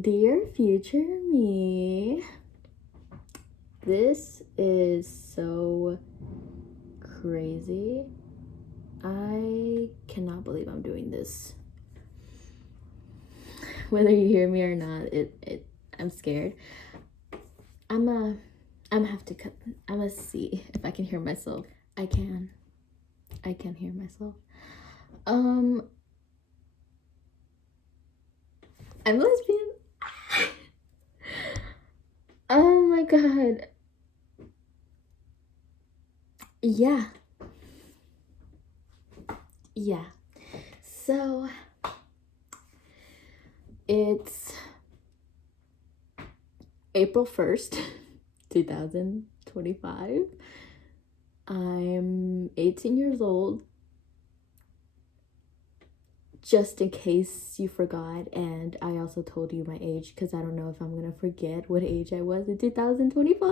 Dear future me, this is so crazy. I cannot believe I'm doing this. Whether you hear me or not, I'm scared. I'm have to cut. I'm gonna see if I can hear myself. I can hear myself. I'm lesbian. Oh my god. Yeah. So it's April 1st, 2025. I'm 18 years old. Just in case you forgot, and I also told you my age because I don't know if I'm gonna forget what age I was in 2025.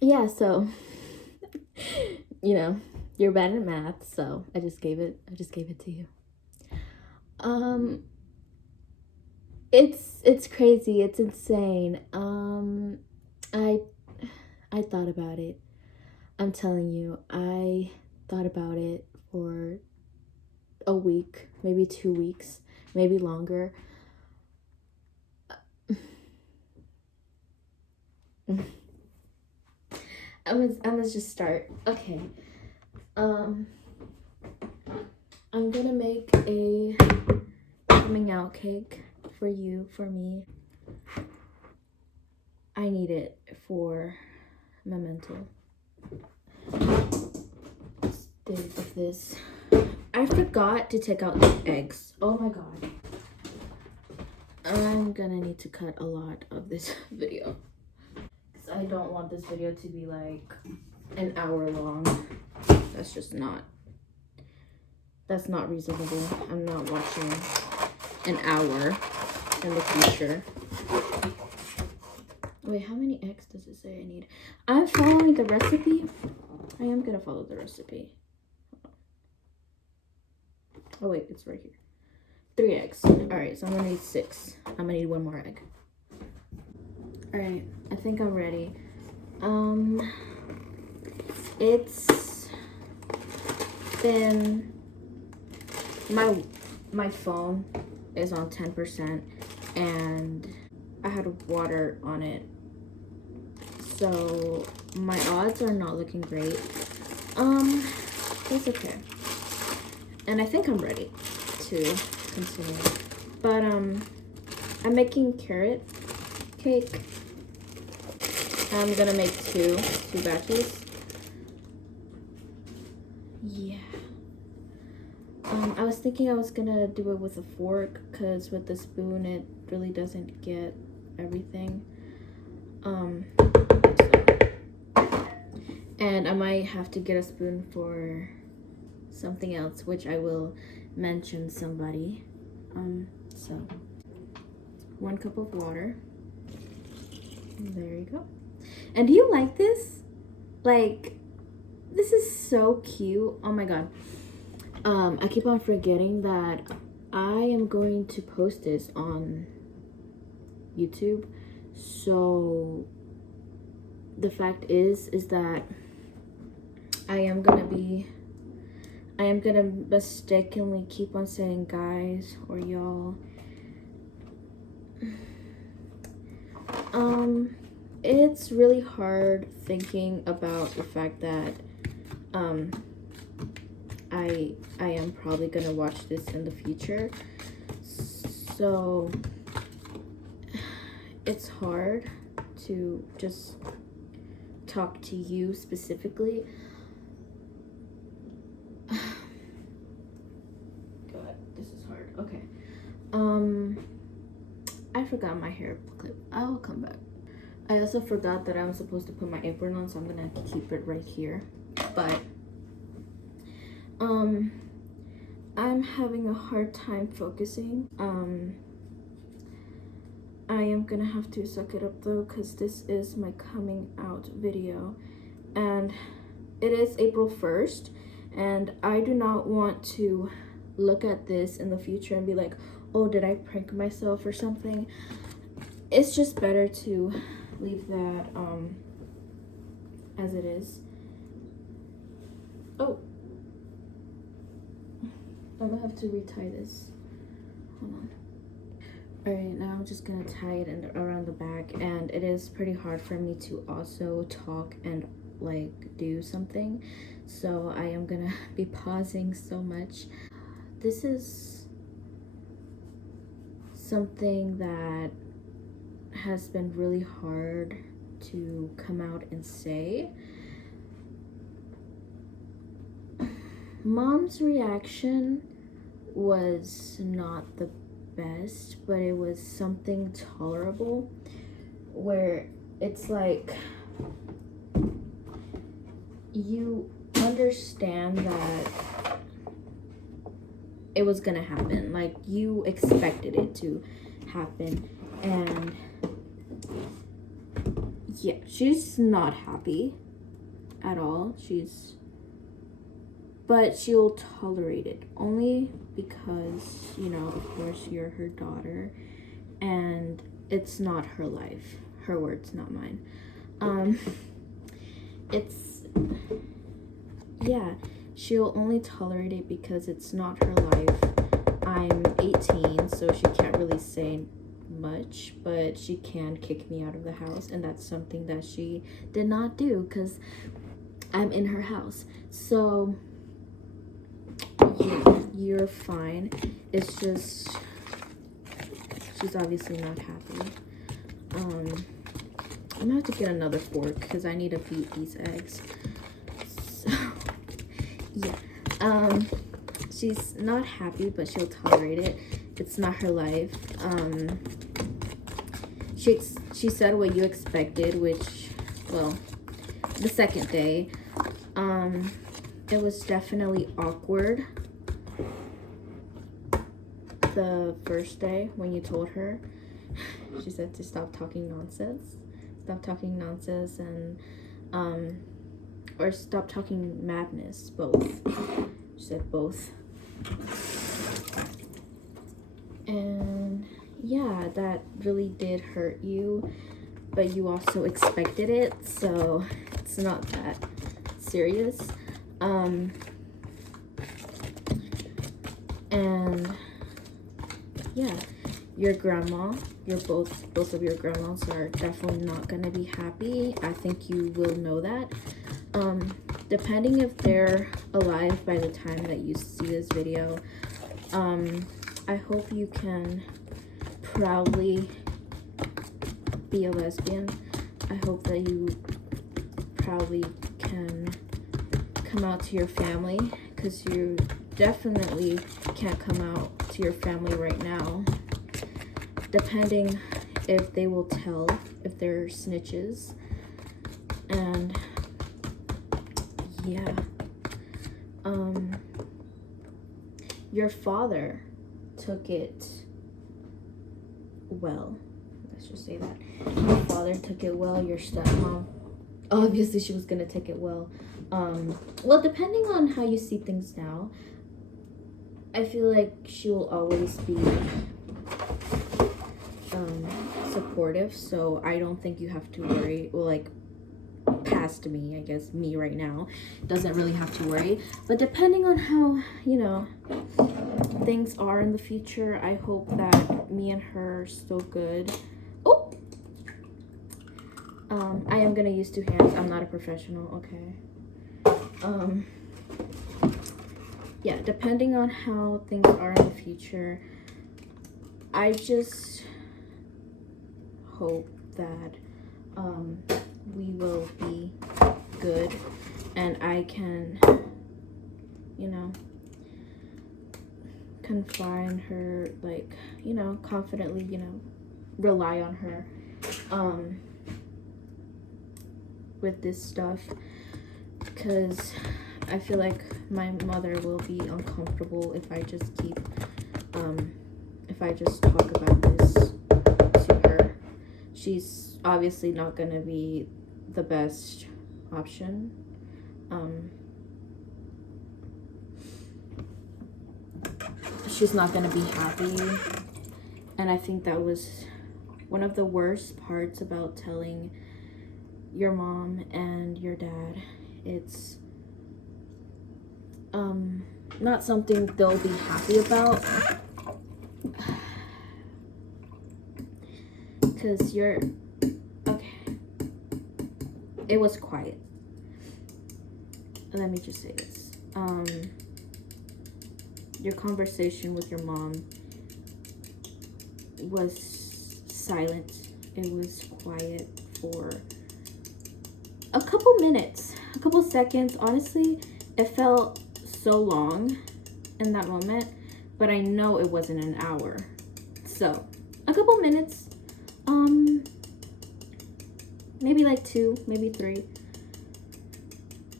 Yeah, so you're bad at math, so I just gave it to you. It's crazy, it's insane. I thought about it. I'm telling you, I thought about it for a week, maybe 2 weeks, maybe longer. I must just start. Okay. I'm gonna make a coming out cake for you, for me. I need it for memento. State of this. I forgot to take out the eggs. Oh my god. I'm gonna need to cut a lot of this video. Because I don't want this video to be like an hour long. That's not reasonable. I'm not watching an hour in the future. Wait, how many eggs does it say I need? I'm following the recipe. I am gonna follow the recipe. Oh wait, it's right here. 3 eggs. Alright, so I'm gonna need 6. I'm gonna need 1 more egg. Alright, I think I'm ready. It's been my phone is on 10% and I had water on it, so my odds are not looking great. It's okay, and I think I'm ready to continue. But I'm making carrot cake. I'm gonna make two batches. Yeah. I was thinking I was gonna do it with a fork, because with the spoon it really doesn't get everything. And I might have to get a spoon for something else, which I will mention somebody. So 1 cup of water. There you go. And do you like this? Like, this is so cute. Oh my god. I keep on forgetting that I am going to post this on YouTube. So the fact is that I am gonna mistakenly keep on saying guys or y'all. It's really hard thinking about the fact that I am probably gonna watch this in the future, so it's hard to just talk to you specifically. God, this is hard. Okay. I forgot my hair clip. I will come back. I also forgot that I was supposed to put my apron on, so I'm gonna keep it right here. But I'm having a hard time focusing. I am gonna have to suck it up though, because this is my coming out video, and it is April 1st, and I do not want to look at this in the future and be like, oh, did I prank myself or something? It's just better to leave that as it is. Oh, I'm gonna have to retie this. Hold on. Alright, now I'm just gonna tie it around the back, and it is pretty hard for me to also talk and like do something, so I am gonna be pausing so much. This is something that has been really hard to come out and say. Mom's reaction was not the best, but it was something tolerable, where it's like you understand that it was gonna happen, like you expected it to happen. And yeah, she's not happy at all. But she'll tolerate it only because, you know, of course you're her daughter and it's not her life. Her words, not mine. Yeah, she'll only tolerate it because it's not her life. I'm 18, so she can't really say much, but she can kick me out of the house, and that's something that she did not do because I'm in her house. So yeah, you're fine. It's just she's obviously not happy. I'm gonna have to get another fork because I need to beat these eggs. So yeah, she's not happy, but she'll tolerate it. It's not her life. She said what you expected, which, well, the second day, it was definitely awkward. The first day when you told her, she said to stop talking nonsense, and or stop talking madness, both. She said both. And yeah, that really did hurt you, but you also expected it, so it's not that serious. And yeah, your grandma, both of your grandmas are definitely not gonna be happy. I think you will know that. Depending if they're alive by the time that you see this video, I hope you can proudly be a lesbian. I hope that you proudly can come out to your family, because you definitely can't come out to your family right now, depending if they will tell, if they're snitches. And yeah, your father took it well. Let's just say that. Your father took it well. Your stepmom, obviously she was gonna take it well. Well, depending on how you see things now, I feel like she will always be supportive, so I don't think you have to worry. Well, like, past me, I guess, me right now doesn't really have to worry, but depending on how, you know, things are in the future, I hope that me and her are still good. Oh, I am gonna use 2 hands. I'm not a professional, okay. Yeah, depending on how things are in the future, I just hope that we will be good, and I can, you know, confide in her, like, you know, confidently, you know, rely on her with this stuff, because I feel like my mother will be uncomfortable if I just keep if I just talk about this to her. She's obviously not gonna be the best option. she's not gonna be happy. And I think that was one of the worst parts about telling your mom and your dad. It's not something they'll be happy about, because you're okay. It was quiet. Let me just say this. Your conversation with your mom was silent. It was quiet for a couple minutes, a couple seconds. Honestly, it felt so long in that moment, but I know it wasn't an hour. So, a couple minutes, maybe like 2, maybe 3,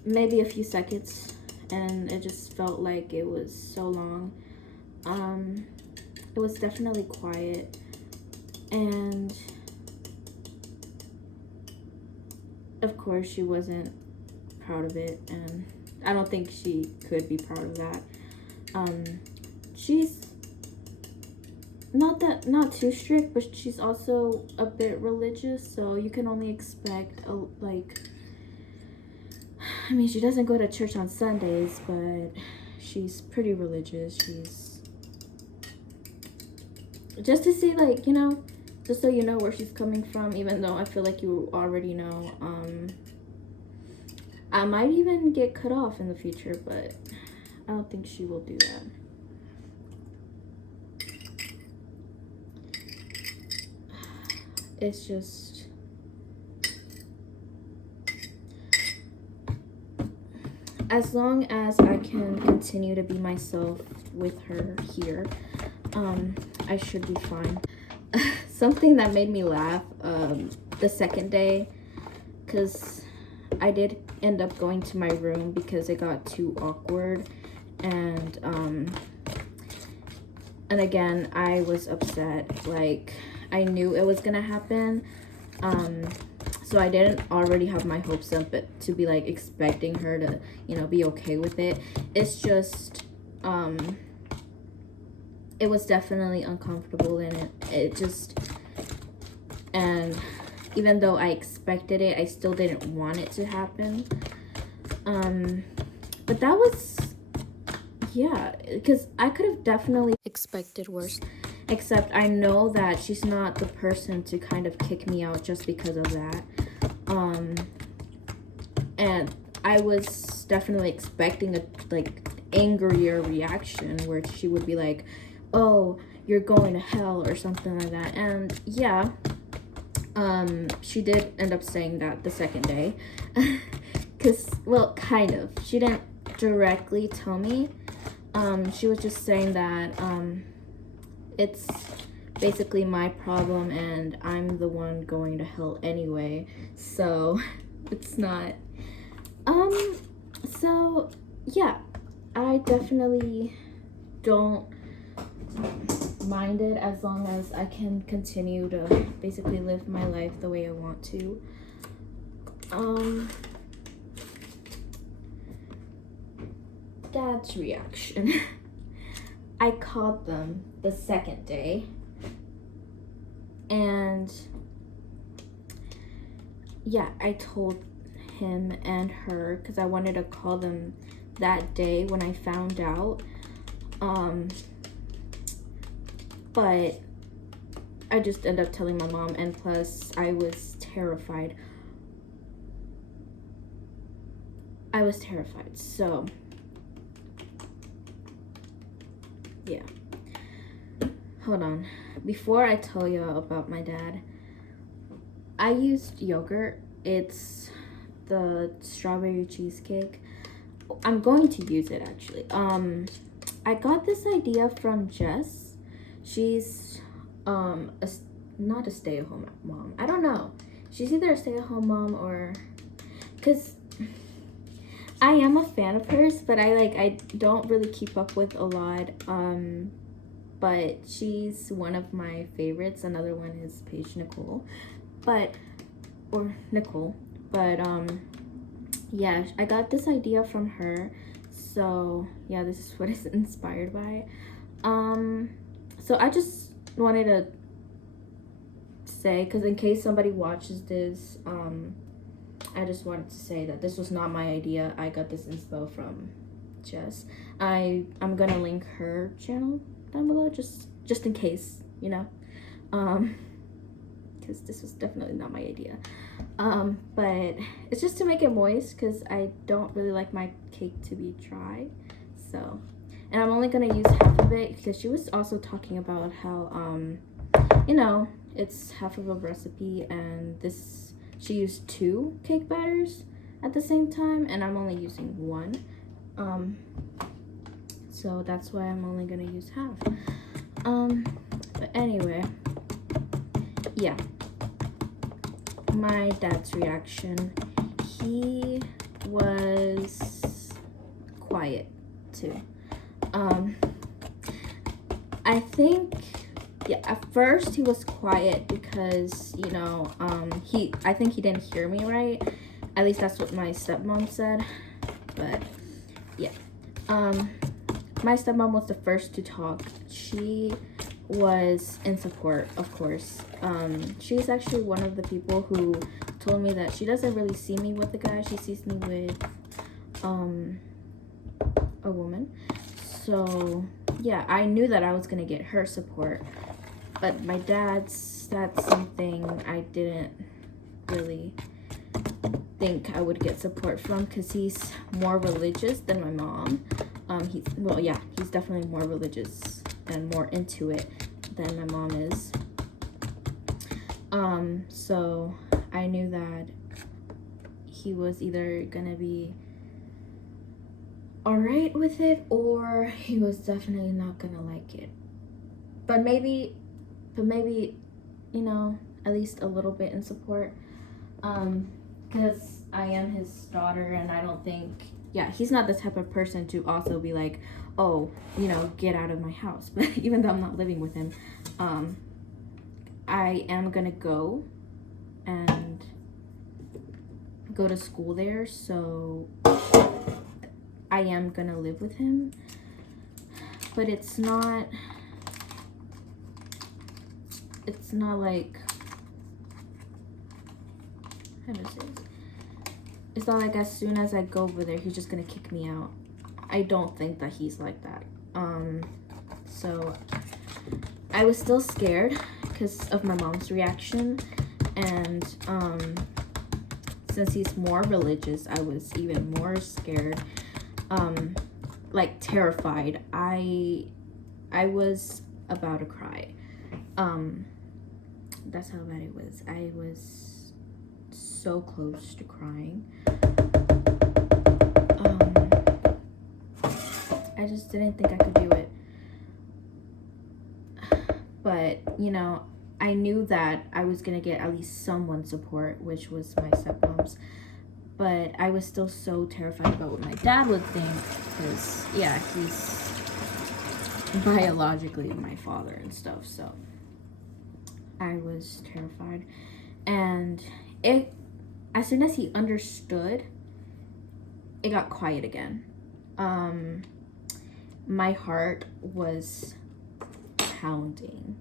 maybe a few seconds, and it just felt like it was so long. It was definitely quiet, and of course she wasn't proud of it, and I don't think she could be proud of that. She's not too strict, but she's also a bit religious, so you can only expect I mean, she doesn't go to church on Sundays, but she's pretty religious. She's just to see, like, just so you know where she's coming from, even though I feel like you already know. I might even get cut off in the future, but I don't think she will do that. It's just, as long as I can continue to be myself with her here, I should be fine. Something that made me laugh the second day, because I did end up going to my room because it got too awkward, and again, I was upset. Like, I knew it was gonna happen, so I didn't already have my hopes up to be like expecting her to, be okay with it. It's just, it was definitely uncomfortable, and it just, and even though I expected it, I still didn't want it to happen. But that was, yeah, because I could have definitely expected worse. Except I know that she's not the person to kind of kick me out just because of that. And I was definitely expecting a angrier reaction where she would be like, "Oh, you're going to hell," or something like that. And yeah, she did end up saying that the second day. Kind of. She didn't directly tell me. She was just saying that it's basically my problem and I'm the one going to hell anyway, so it's not. So yeah, I definitely don't mind it as long as I can continue to basically live my life the way I want to. Dad's reaction. I called them the second day, and yeah, I told him and her because I wanted to call them that day when I found out, but I just ended up telling my mom, and plus I was terrified. So yeah. Hold on. Before I tell you about my dad, I used yogurt. It's the strawberry cheesecake. I'm going to use it actually. I got this idea from Jess. She's not a stay-at-home mom. I don't know. She's either a stay-at-home mom or, cause I am a fan of hers, but I don't really keep up with a lot. But she's one of my favorites. Another one is Paige Nicole. Yeah, I got this idea from her. So yeah, this is what it's inspired by. So I just wanted to say, because in case somebody watches this, I just wanted to say that this was not my idea. I got this inspo from Jess. I'm gonna link her channel down below, just in case, you know, because this was definitely not my idea. But it's just to make it moist, because I don't really like my cake to be dry. So, and I'm only gonna use half of it, because she was also talking about how you know, it's half of a recipe, and this, she used 2 cake batters at the same time, and I'm only using 1. So that's why I'm only gonna use half. But anyway, yeah. My dad's reaction, he was quiet too. I think, yeah, at first he was quiet because, you know, I think he didn't hear me right. At least that's what my stepmom said. But yeah, my stepmom was the first to talk. She was in support, of course. She's actually one of the people who told me that she doesn't really see me with the guy. She sees me with a woman. So yeah, I knew that I was gonna get her support. But my dad's, that's something I didn't really think I would get support from, because he's more religious than my mom. Well, yeah, he's definitely more religious and more into it than my mom is. So I knew that he was either gonna be alright with it, or he was definitely not gonna like it. But maybe, you know, at least a little bit in support. Because I am his daughter, and I don't think, yeah, he's not the type of person to also be like, oh, you know, get out of my house. But even though I'm not living with him, I am gonna go and go to school there, so I am gonna live with him. But it's not like, how do I say this? It's not like as soon as I go over there, he's just gonna kick me out. I don't think that he's like that. So I was still scared because of my mom's reaction, and since he's more religious, I was even more scared, like terrified. I was about to cry. That's how bad it was. I was so close to crying. I just didn't think I could do it. But, you know, I knew that I was gonna get at least someone's support, which was my stepmom's. But I was still so terrified about what my dad would think, because, yeah, he's biologically my father and stuff, so I was terrified. And as soon as he understood, it got quiet again. My heart was pounding.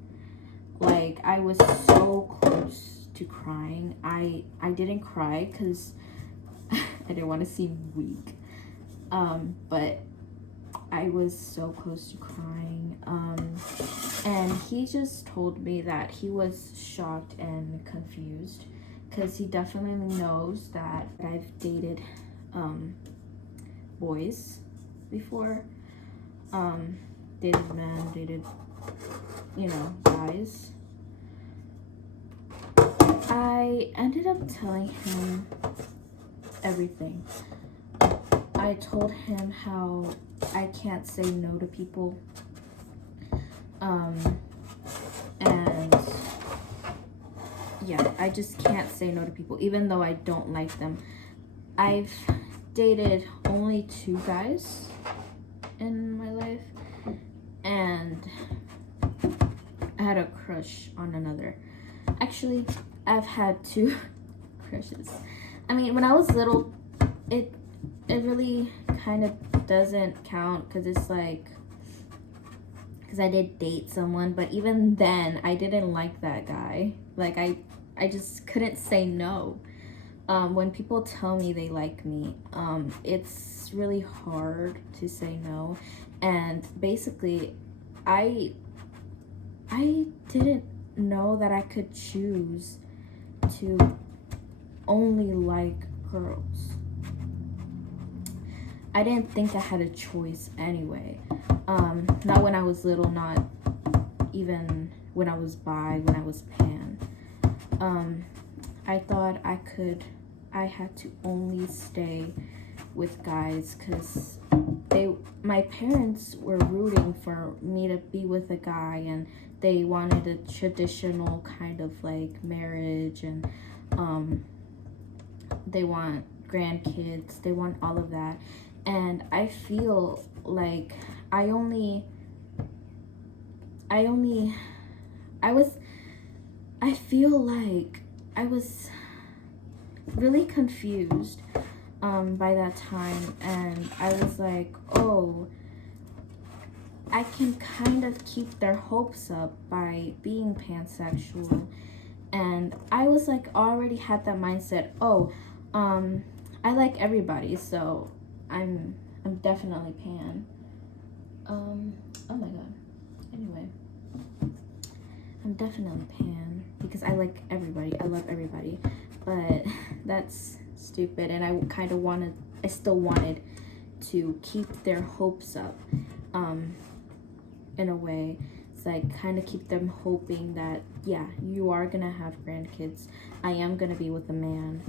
Like, I was so close to crying. I didn't cry because I didn't want to seem weak. But I was so close to crying. And he just told me that he was shocked and confused, because he definitely knows that I've dated boys before. Dated men, dated, you know, guys. I ended up telling him everything. I told him how I can't say no to people. And yeah, I just can't say no to people, even though I don't like them. I've dated only 2 guys in my life, and I had a crush on another. Actually, I've had 2 crushes. I mean, when I was little, it really kind of doesn't count, because it's like, because I did date someone, but even then I didn't like that guy. Like I just couldn't say no. When people tell me they like me, it's really hard to say no. And basically, I didn't know that I could choose to only like girls. I didn't think I had a choice anyway. Not when I was little, not even when I was bi, when I was pan. I thought I had to only stay with guys because my parents were rooting for me to be with a guy, and they wanted a traditional kind of like marriage, and they want grandkids, they want all of that. And I feel like I feel like I was really confused by that time, and I was like, oh, I can kind of keep their hopes up by being pansexual. And I was like, already had that mindset, oh, I like everybody, so I'm definitely pan. Oh my god. Anyway, I'm definitely pan because I like everybody. I love everybody. But that's stupid, and I still wanted to keep their hopes up, in a way. It's like kind of keep them hoping that, yeah, you are gonna have grandkids. I am gonna be with a man.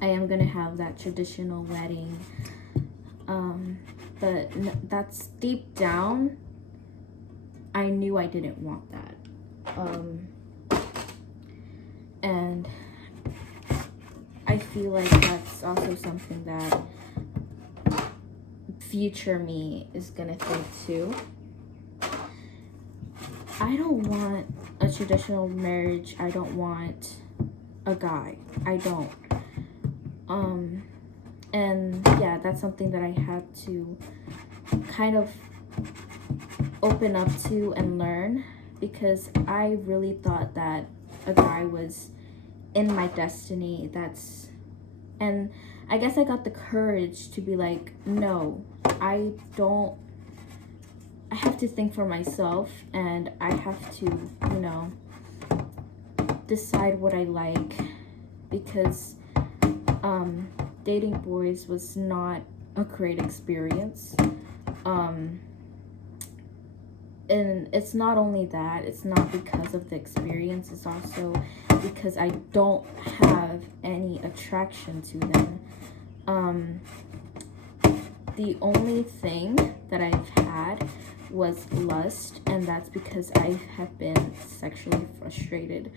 I am gonna have that traditional wedding. But that's deep down, I knew I didn't want that. And I feel like that's also something that future me is gonna think too. I don't want a traditional marriage. I don't want a guy. I don't. And yeah, that's something that I had to kind of open up to and learn, because I really thought that a guy was in my destiny. And I guess I got the courage to be like, no, I have to think for myself, and I have to, decide what I like, because dating boys was not a great experience. And it's not only that, it's not because of the experience, it's also because I don't have any attraction to them. The only thing that I've had was lust, and that's because I have been sexually frustrated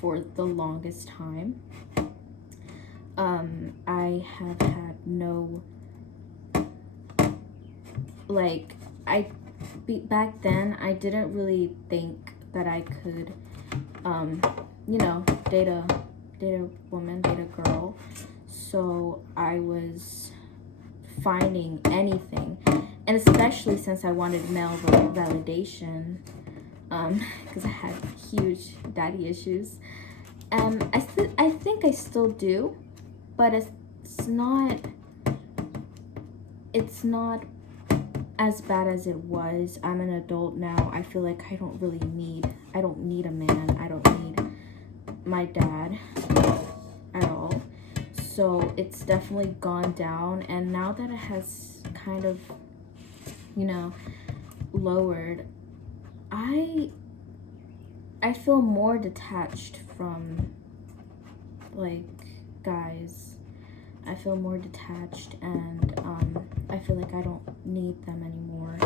for the longest time. I have had no, like, back then I didn't really think that I could, date a woman, date a girl. So I was finding anything, and especially since I wanted male validation, because I had huge daddy issues. I think I still do, but it's not as bad as it was. I'm an adult now. I feel like I don't need a man. I don't need my dad at all. So it's definitely gone down, and now that it has kind of, lowered, I feel more detached from, like, guys. I feel more detached, and I feel like I don't need them anymore.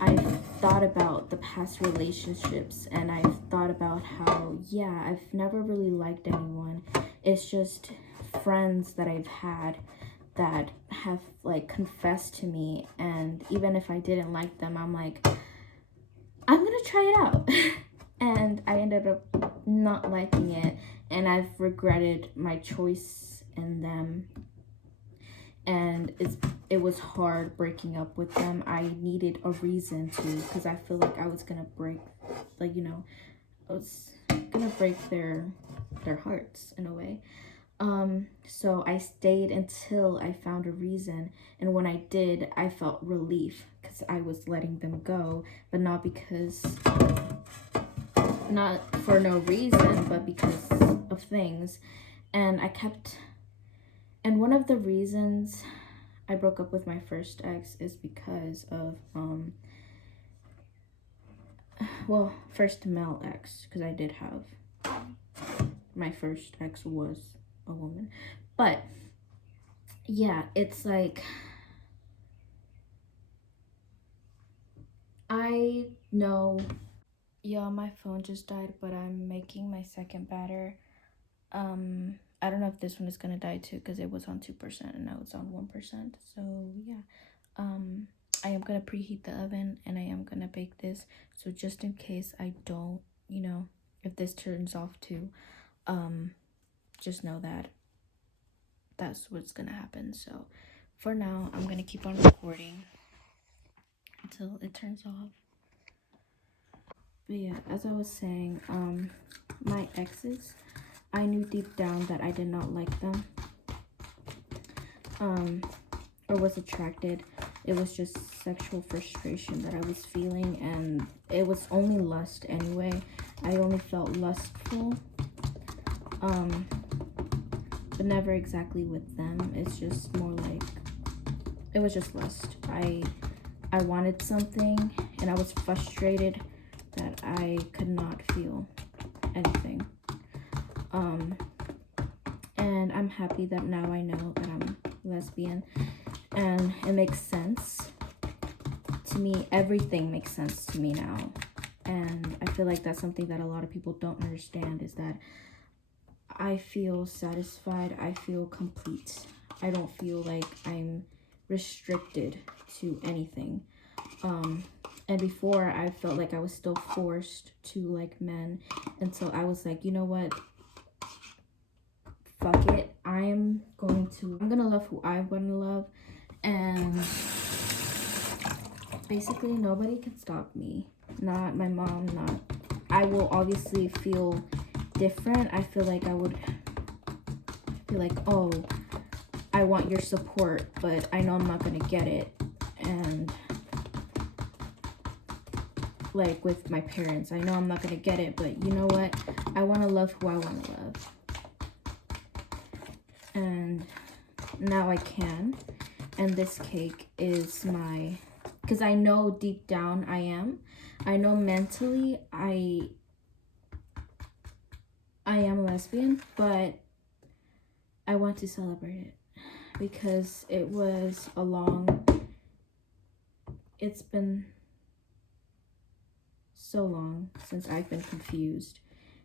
I've thought about the past relationships, and I've thought about how, yeah, I've never really liked anyone. It's just friends that I've had that have, like, confessed to me, and even if I didn't like them, I'm like, I'm gonna try it out. And I ended up not liking it, and I've regretted my choice in them. And it was hard breaking up with them. I needed a reason to, because I feel like I was gonna break, like, I was gonna break their hearts in a way. So I stayed until I found a reason, and when I did, I felt relief because I was letting them go, but not for no reason, but because of things. And one of the reasons I broke up with my first ex is because of first male ex, because I did have, my first ex was a woman. But yeah, it's like, I know, yeah, my phone just died, but I'm making my second batter. I don't know if this one is gonna die too, because it was on 2% and now it's on 1%. So yeah, I am gonna preheat the oven and I am gonna bake this. So just in case I don't, if this turns off too, just know that that's what's gonna happen. So for now, I'm gonna keep on recording until it turns off. But yeah, as I was saying, my exes, I knew deep down that I did not like them, or was attracted. It was just sexual frustration that I was feeling, and it was only lust anyway. I only felt lustful, but never exactly with them. It's just more like, it was just lust. I wanted something, and I was frustrated that I could not feel anything. And I'm happy that now I know that I'm lesbian, and it makes sense to me. Everything makes sense to me now, and I feel like that's something that a lot of people don't understand, is that I feel satisfied. I feel complete. I don't feel like I'm restricted to anything. And before, I felt like I was still forced to like men, and so I was like, you know what, fuck it, I'm gonna love who I want to love, and basically nobody can stop me. Not my mom, not, I will obviously feel different. I feel like I would feel like, oh, I want your support, but I know I'm not gonna get it. And like with my parents, I know I'm not gonna get it, but you know what, I want to love who I want to love, and now I can. And this cake is my, because I know deep down I know mentally I am lesbian, but I want to celebrate it because it's been so long since I've been confused,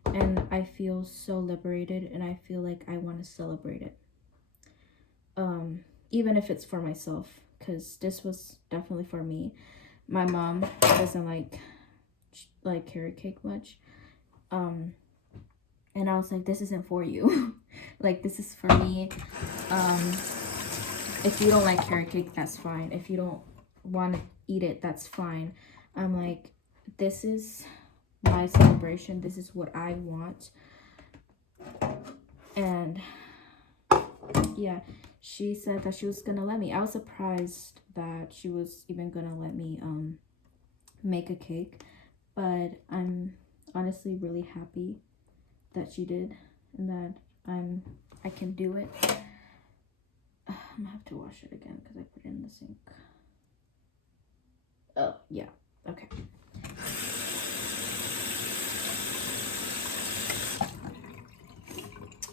and I feel so liberated, and I feel like I want to celebrate it. Even if it's for myself, because this was definitely for me. My mom doesn't like carrot cake much. And I was like, this isn't for you. Like, this is for me. If you don't like carrot cake, that's fine. If you don't want to eat it, that's fine. I'm like, this is my celebration. This is what I want. And yeah, she said that she was gonna let me. I was surprised that she was even gonna let me make a cake, but I'm honestly really happy that she did, and that I can do it. I'm gonna have to wash it again because I put it in the sink. Oh yeah, okay.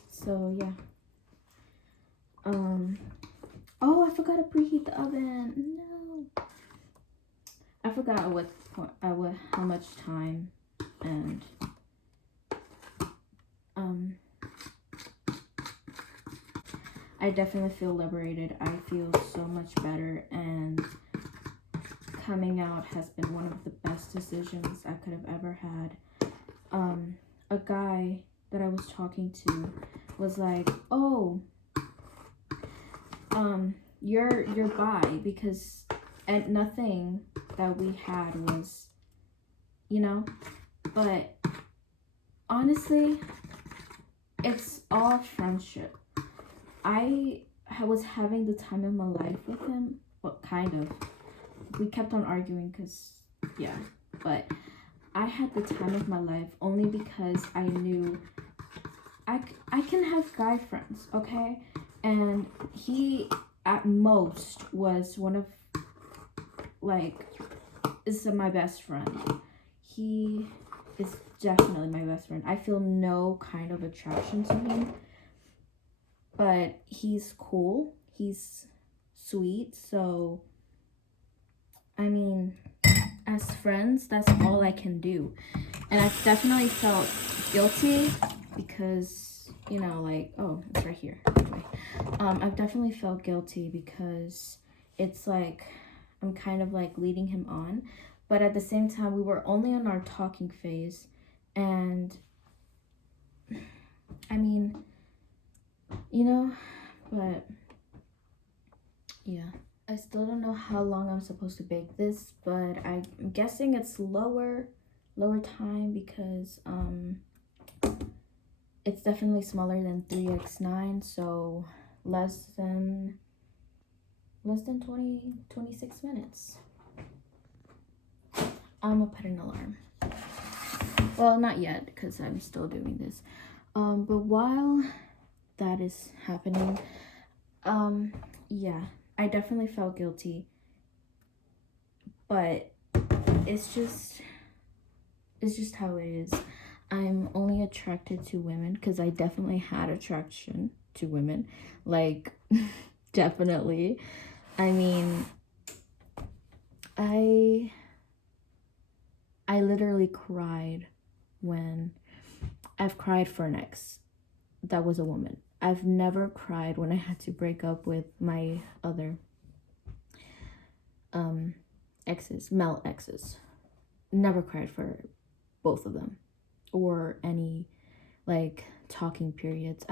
So yeah. Oh, I forgot to preheat the oven. No. I forgot how much time, and I definitely feel liberated. I feel so much better, and coming out has been one of the best decisions I could have ever had. A guy that I was talking to was like, oh, you're bi, because and nothing that we had was, you know, but honestly, it's all friendship. I was having the time of my life with him, but kind of. We kept on arguing because, yeah, but I had the time of my life only because I knew I can have guy friends, okay? And he, at most, was one of, like, is my best friend. He is definitely my best friend. I feel no kind of attraction to him, but he's cool. He's sweet. So, I mean, as friends, that's all I can do. And I've definitely felt guilty because, you know, like, oh, it's right here. Anyway, I've definitely felt guilty because it's like I'm kind of like leading him on. But at the same time, we were only on our talking phase. And I mean, you know, but yeah. I still don't know how long I'm supposed to bake this, but I'm guessing it's lower time because it's definitely smaller than 3x9, so less than 26 minutes. I'm gonna put an alarm. Well, not yet because I'm still doing this. But while that is happening, yeah, I definitely felt guilty. But it's just how it is. I'm only attracted to women because I definitely had attraction to women. Like, definitely. I mean, I literally cried when I've cried for an ex that was a woman. I've never cried when I had to break up with my other exes, male exes. Never cried for both of them or any like talking periods.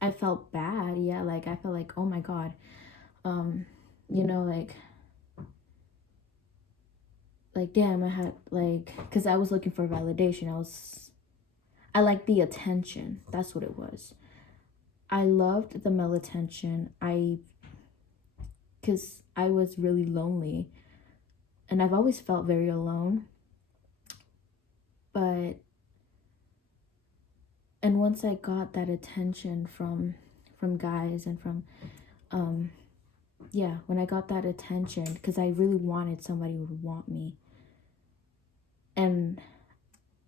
I felt bad, yeah, like I felt like, oh my god, you know, like damn, I had like, because I was looking for validation. I liked the attention. That's what it was. I loved the male attention. Because I was really lonely and I've always felt very alone. But and once I got that attention from guys and from yeah, when I got that attention, because I really wanted somebody who would want me, and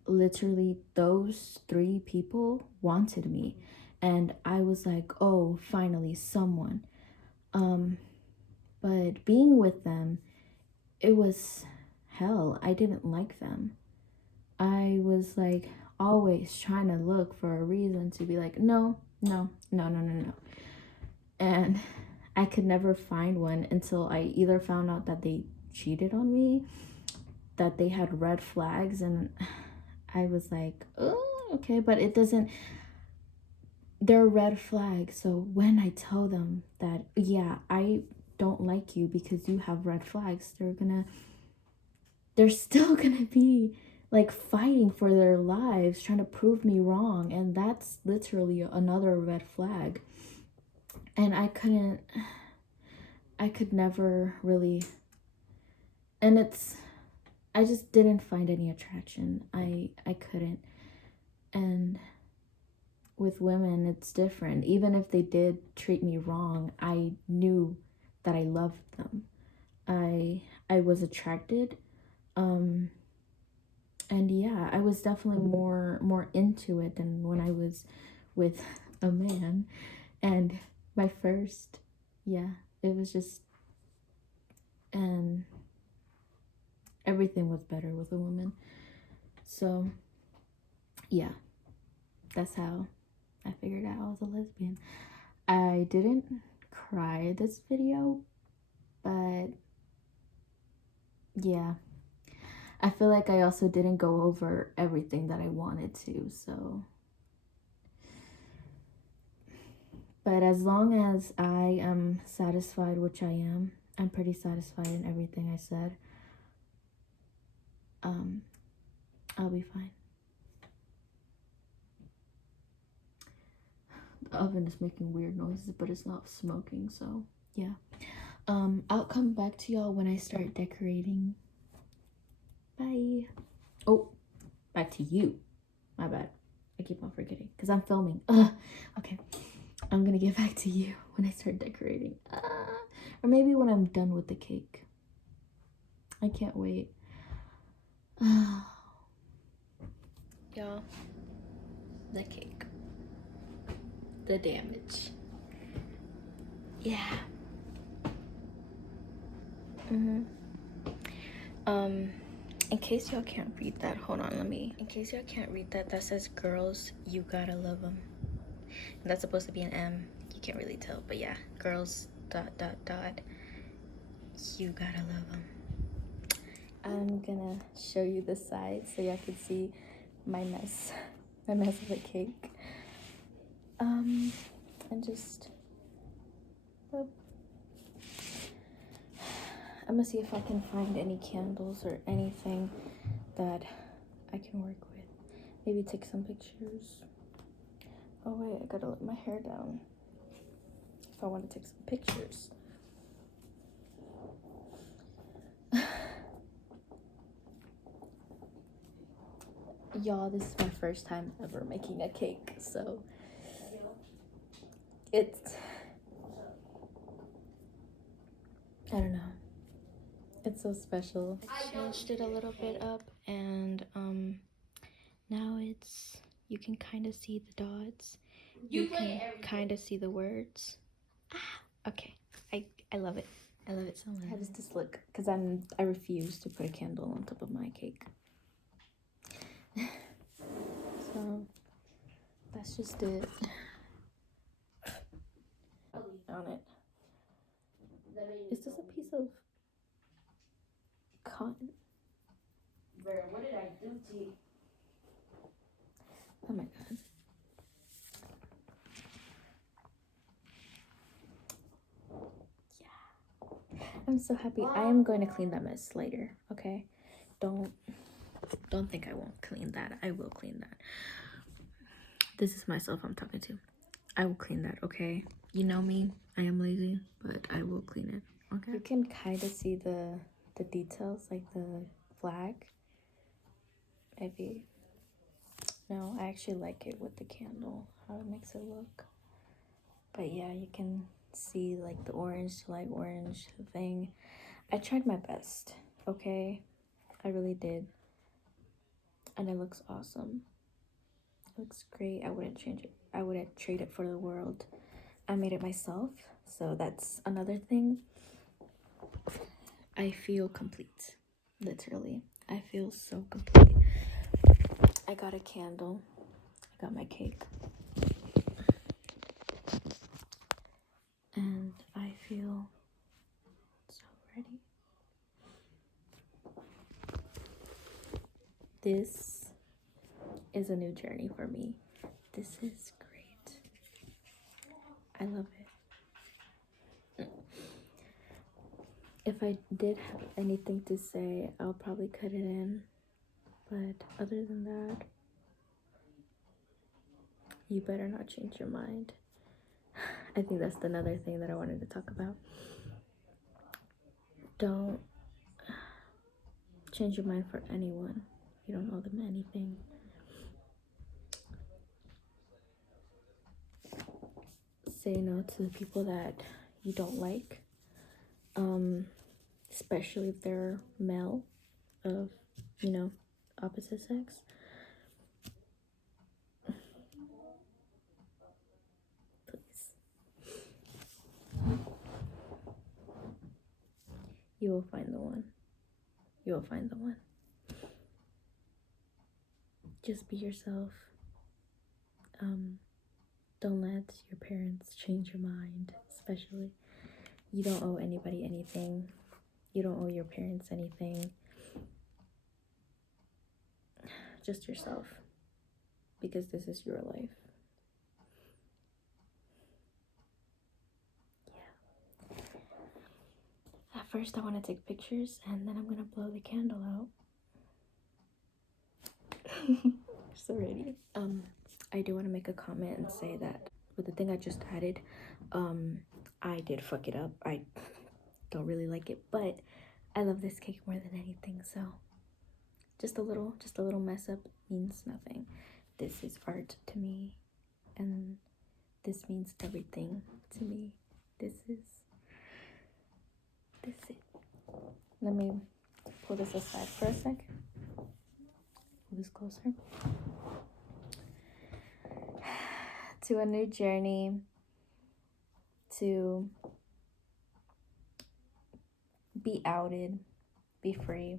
literally those 3 people wanted me, and I was like, oh, finally someone. But being with them, it was hell. I didn't like them. I was like always trying to look for a reason to be like, no. And I could never find one until I either found out that they cheated on me, that they had red flags, and I was like, oh, okay, but it doesn't, they're red flags. So when I tell them that, yeah, I don't like you because you have red flags, they're still gonna be like fighting for their lives, trying to prove me wrong. And that's literally another red flag. And I could never really, and I just didn't find any attraction. I couldn't. And with women, it's different. Even if they did treat me wrong, I knew that I loved them. I was attracted. And yeah, I was definitely more into it than when I was with a man. And my first, yeah, it was just, and everything was better with a woman. So yeah, that's how I figured out I was a lesbian. I didn't cry this video, but yeah, I feel like I also didn't go over everything that I wanted to. So But as long as I am satisfied, which I am, I'm pretty satisfied in everything I said, I'll be fine. The oven is making weird noises, but it's not smoking, so yeah. I'll come back to y'all when I start decorating. Bye. Oh, back to you. My bad. I keep on forgetting because I'm filming. Okay. I'm gonna get back to you when I start decorating. Or maybe when I'm done with the cake. I can't wait. Y'all, the cake. The damage. Yeah. In case y'all can't read that, hold on, in case y'all can't read that, that says girls, you gotta love them. And that's supposed to be an M. You can't really tell, but yeah, girls, ... You gotta love them. I'm gonna show you the side so y'all can see my mess of a cake. And just, I'm gonna see if I can find any candles or anything that I can work with. Maybe take some pictures. Oh wait, I gotta let my hair down if I want to take some pictures. Y'all, this is my first time ever making a cake, so it's, I don't know, it's so special. I changed it a little bit up, and now it's, you can kind of see the dots, you can kind of see the words. Okay, I love it. I love it so much. How does this look? Because I refuse to put a candle on top of my cake. So that's just it. On it. Is this a piece of cotton? What did I do to you? Oh my god. Yeah. I'm so happy. I am going to clean that mess later, okay? Don't think I won't clean that. I will clean that. This is myself I'm talking to. I will clean that, okay? You know me. I am lazy, but I will clean it, okay? You can kind of see the details, like the flag. Maybe. No, I actually like it with the candle, how it makes it look. But yeah, you can see like the orange, light orange thing. I tried my best, okay? I really did. And it looks awesome. It looks great. I wouldn't change it. I wouldn't trade it for the world. I made it myself, so that's another thing. I feel complete, literally. I feel so complete. I got a candle. I got my cake. And I feel so ready. This is a new journey for me. This is great. I love it. If I did have anything to say, I'll probably cut it in. But other than that, you better not change your mind. I think that's another thing that I wanted to talk about. Don't change your mind for anyone. You don't owe them anything. Say no to the people that you don't like, especially if they're male, of, you know, opposite sex. Please. You will find the one. You will find the one. Just be yourself. Don't let your parents change your mind, especially. You don't owe anybody anything. You don't owe your parents anything. Just yourself. Because this is your life. first I want to take pictures and then I'm gonna blow the candle out. So ready. I do want to make a comment and say that with the thing I just added, I did fuck it up. I don't really like it, but I love this cake more than anything, so just a little mess up means nothing. This is art to me, and this means everything to me. This is it. Let me pull this aside for a sec. Pull this closer. To a new journey, to be outed, be free,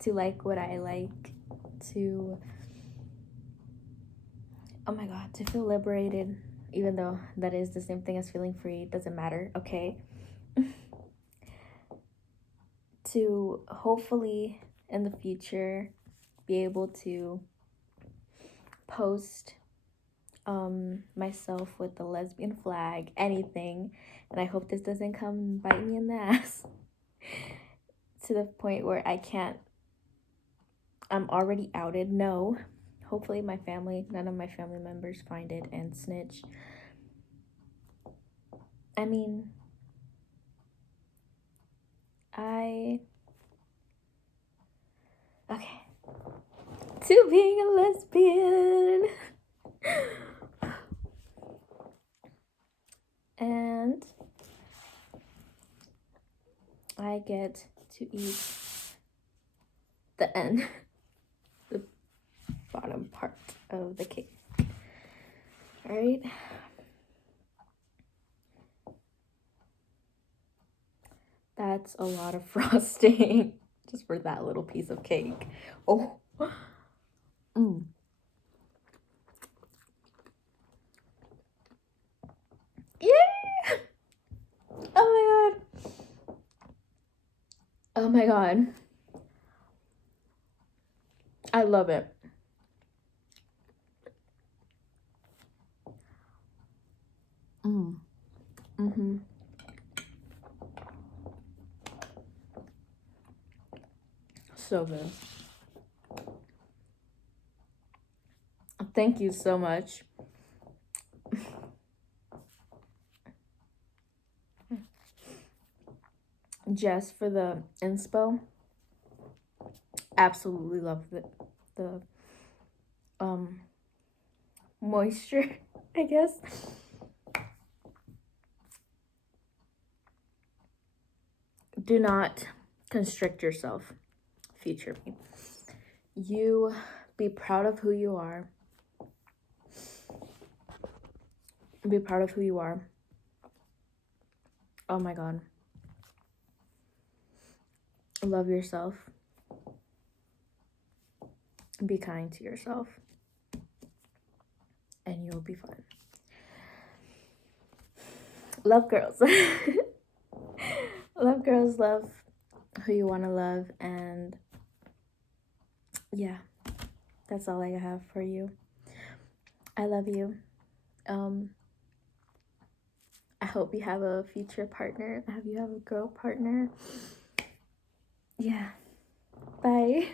to like what I like, to, oh my god, to feel liberated, even though that is the same thing as feeling free. It doesn't matter, okay? To hopefully in the future be able to post myself with the lesbian flag, anything, and I hope this doesn't come bite me in the ass to the point where I'm already outed. No, hopefully none of my family members find it and snitch. I mean, okay, to being a lesbian. And I get to eat the end, the bottom part of the cake. All right. That's a lot of frosting just for that little piece of cake. Oh. Yeah. Oh my god. Oh my god. I love it. So good. Thank you so much. Jess for the inspo. Absolutely love the moisture, I guess. Do not constrict yourself, future me. You be proud of who you are. Be proud of who you are. Oh my god. Love yourself. Be kind to yourself. And you'll be fine. Love girls. Love girls, love who you want to love, and yeah, that's all I have for you. I love you. I hope you have a future partner. I hope you have a girl partner. Yeah. Bye.